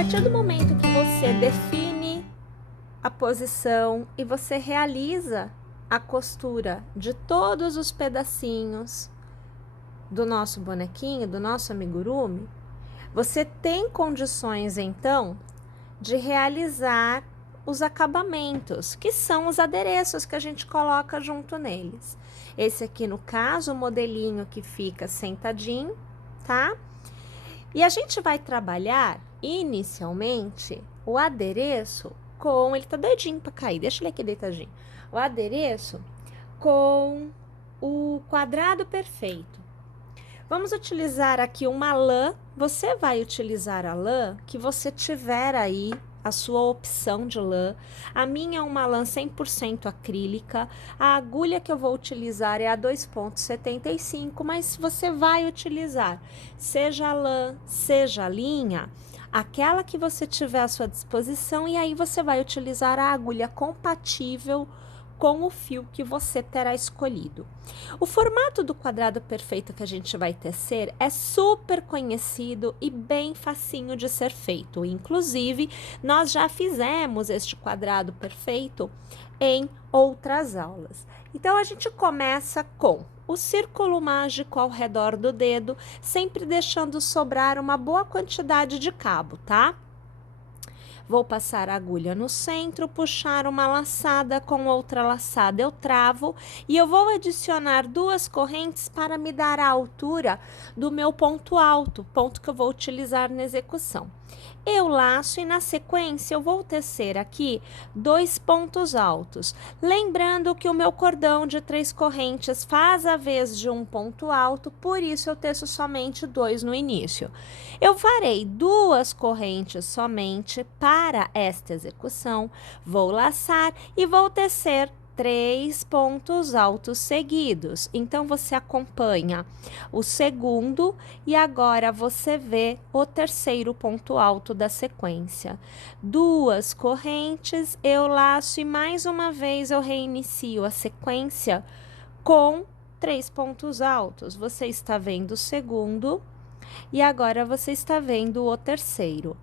partir do momento que você define a posição e você realiza a costura de todos os pedacinhos do nosso bonequinho, do nosso amigurumi, você tem condições então de realizar os acabamentos, que são os adereços que a gente coloca junto neles. Esse aqui, no caso, o modelinho que fica sentadinho, tá? E a gente vai trabalhar inicialmente o adereço com, ele tá doidinho para cair, deixa ele aqui deitadinho. O adereço com o quadrado perfeito. Vamos utilizar aqui uma lã, você vai utilizar a lã que você tiver aí, a sua opção de lã. A minha é uma lã 100% acrílica, a agulha que eu vou utilizar é a 2,75, mas você vai utilizar, seja a lã, seja a linha, aquela que você tiver à sua disposição, e aí você vai utilizar a agulha compatível com o fio que você terá escolhido. O formato do quadrado perfeito que a gente vai tecer é super conhecido e bem facinho de ser feito. Inclusive, nós já fizemos este quadrado perfeito em outras aulas. Então, a gente começa com o círculo mágico ao redor do dedo, sempre deixando sobrar uma boa quantidade de cabo, tá? Vou passar a agulha no centro, puxar uma laçada, com outra laçada eu travo e eu vou adicionar 2 correntes para me dar a altura do meu ponto alto, ponto que eu vou utilizar na execução. Eu laço e na sequência eu vou tecer aqui 2 pontos altos. Lembrando que o meu cordão de 3 correntes faz a vez de um ponto alto, por isso eu teço somente 2 no início. Eu farei 2 correntes somente para esta execução, vou laçar e vou tecer 3 pontos altos seguidos. Então, você acompanha o segundo e agora você vê o terceiro ponto alto da sequência. 2 correntes, eu laço e mais uma vez eu reinicio a sequência com 3 pontos altos. Você está vendo o segundo e agora você está vendo o terceiro.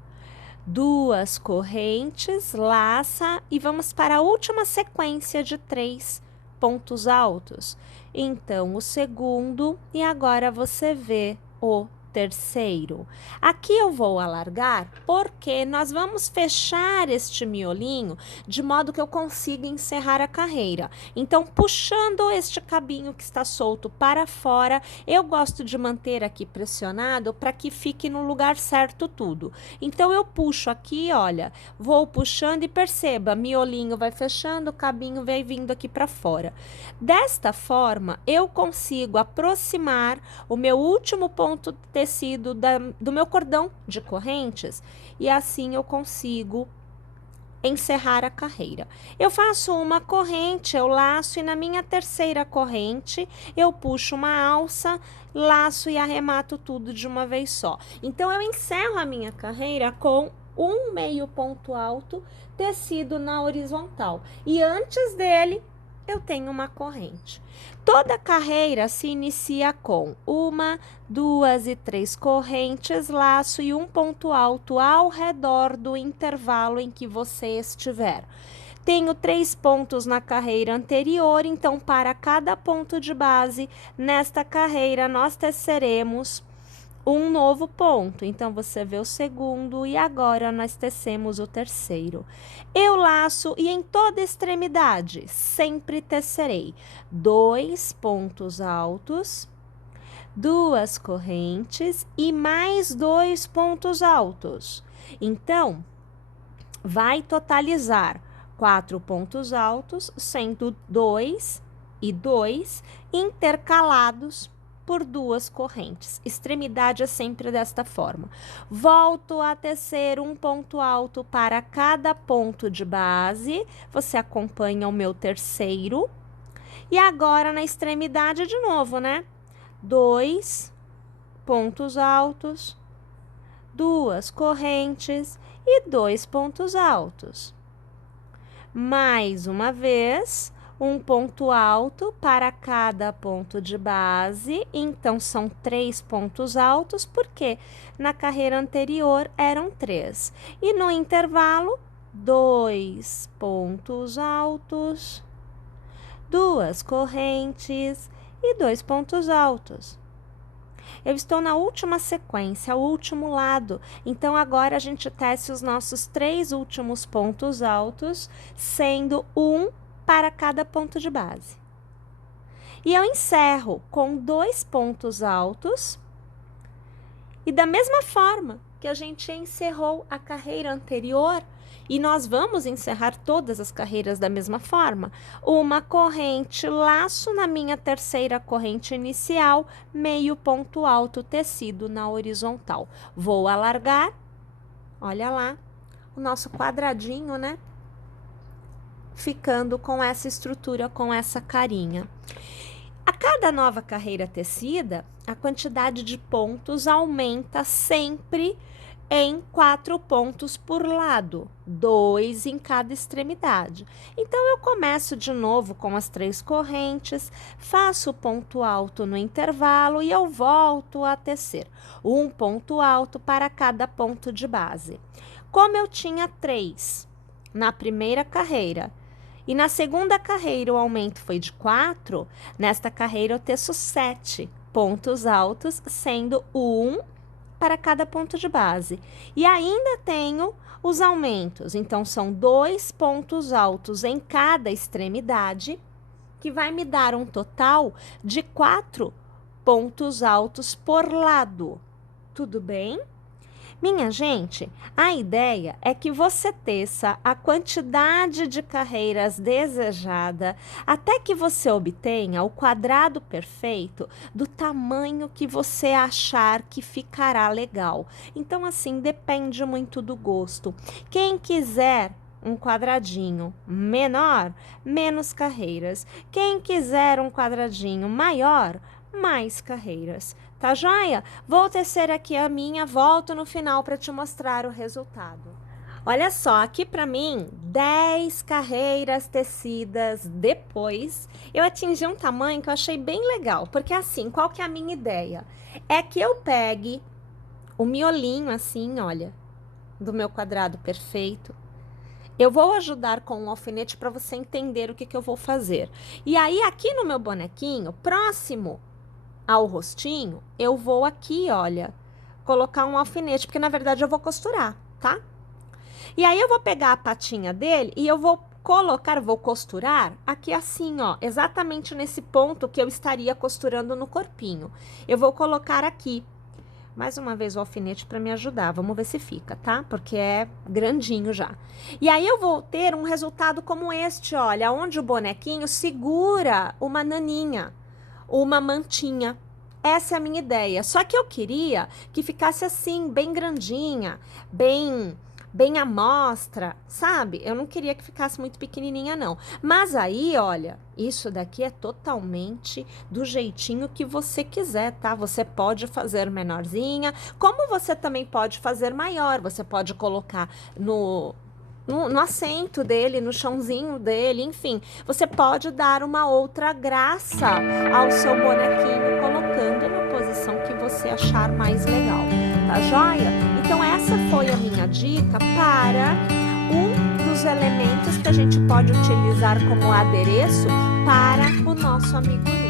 2 correntes, laça e vamos para a última sequência de 3 pontos altos. Então, o segundo e agora você vê o terceiro. Aqui eu vou alargar porque nós vamos fechar este miolinho de modo que eu consiga encerrar a carreira. Então, puxando este cabinho que está solto para fora, eu gosto de manter aqui pressionado para que fique no lugar certo tudo. Então, eu puxo aqui, olha, vou puxando e perceba, miolinho vai fechando, o cabinho vai vindo aqui para fora. Desta forma, eu consigo aproximar o meu último ponto de tecido do meu cordão de correntes e assim eu consigo encerrar a carreira. Eu faço uma corrente, eu laço e na minha terceira corrente eu puxo uma alça, laço e arremato tudo de uma vez só. Então, eu encerro a minha carreira com um meio ponto alto tecido na horizontal e antes dele eu tenho uma corrente. Toda carreira se inicia com 1, 2 e 3 correntes, laço e um ponto alto ao redor do intervalo em que você estiver. Tenho 3 pontos na carreira anterior, então para cada ponto de base, nesta carreira nós teceremos um novo ponto. Então, você vê o segundo e agora nós tecemos o terceiro. Eu laço e em toda extremidade sempre tecerei 2 pontos altos, 2 correntes e mais 2 pontos altos. Então, vai totalizar 4 pontos altos, sendo 2 e 2 intercalados por 2 correntes. Extremidade é sempre desta forma. Volto a tecer um ponto alto para cada ponto de base. Você acompanha o meu terceiro. E agora na extremidade de novo, né? 2 pontos altos, 2 correntes e 2 pontos altos. Mais uma vez, um ponto alto para cada ponto de base, então são 3 pontos altos, porque na carreira anterior eram 3. E no intervalo, 2 pontos altos, 2 correntes e 2 pontos altos. Eu estou na última sequência, o último lado, então agora a gente tece os nossos 3 últimos pontos altos, sendo um para cada ponto de base. E eu encerro com 2 pontos altos, e da mesma forma que a gente encerrou a carreira anterior, e nós vamos encerrar todas as carreiras da mesma forma, uma corrente, laço na minha terceira corrente inicial, meio ponto alto, tecido na horizontal. Vou alargar, olha lá, o nosso quadradinho, né? Ficando com essa estrutura, com essa carinha. A cada nova carreira tecida, a quantidade de pontos aumenta sempre em 4 pontos por lado, 2 em cada extremidade. Então, eu começo de novo com as 3 correntes, faço ponto alto no intervalo e eu volto a tecer um ponto alto para cada ponto de base. Como eu tinha 3 na primeira carreira, e na segunda carreira o aumento foi de 4, nesta carreira eu teço 7 pontos altos, sendo 1 para cada ponto de base. E ainda tenho os aumentos, então são 2 pontos altos em cada extremidade, que vai me dar um total de 4 pontos altos por lado. Tudo bem? Minha gente, a ideia é que você teça a quantidade de carreiras desejada até que você obtenha o quadrado perfeito do tamanho que você achar que ficará legal. Então, assim, depende muito do gosto. Quem quiser um quadradinho menor, menos carreiras. Quem quiser um quadradinho maior, mais carreiras. Tá joia? Vou tecer aqui a minha, volto no final para te mostrar o resultado. Olha só, aqui para mim, 10 carreiras tecidas depois, eu atingi um tamanho que eu achei bem legal, porque assim, qual que é a minha ideia? É que eu pegue o miolinho assim, olha, do meu quadrado perfeito. Eu vou ajudar com um alfinete para você entender o que eu vou fazer. E aí, aqui no meu bonequinho, próximo ao rostinho, eu vou aqui, olha, colocar um alfinete, porque na verdade eu vou costurar, tá? E aí eu vou pegar a patinha dele e eu vou colocar, vou costurar aqui assim, ó, exatamente nesse ponto que eu estaria costurando no corpinho. Eu vou colocar aqui, mais uma vez o alfinete para me ajudar, vamos ver se fica, tá? Porque é grandinho já. E aí eu vou ter um resultado como este, olha, onde o bonequinho segura uma naninha, uma mantinha. Essa é a minha ideia. Só que eu queria que ficasse assim, bem grandinha, bem à mostra, sabe? Eu não queria que ficasse muito pequenininha, não. Mas aí, olha, isso daqui é totalmente do jeitinho que você quiser, tá? Você pode fazer menorzinha, como você também pode fazer maior. Você pode colocar no assento dele, no chãozinho dele, enfim. Você pode dar uma outra graça ao seu bonequinho, colocando na posição que você achar mais legal, tá joia? Então, essa foi a minha dica para um dos elementos que a gente pode utilizar como adereço para o nosso amiguinho.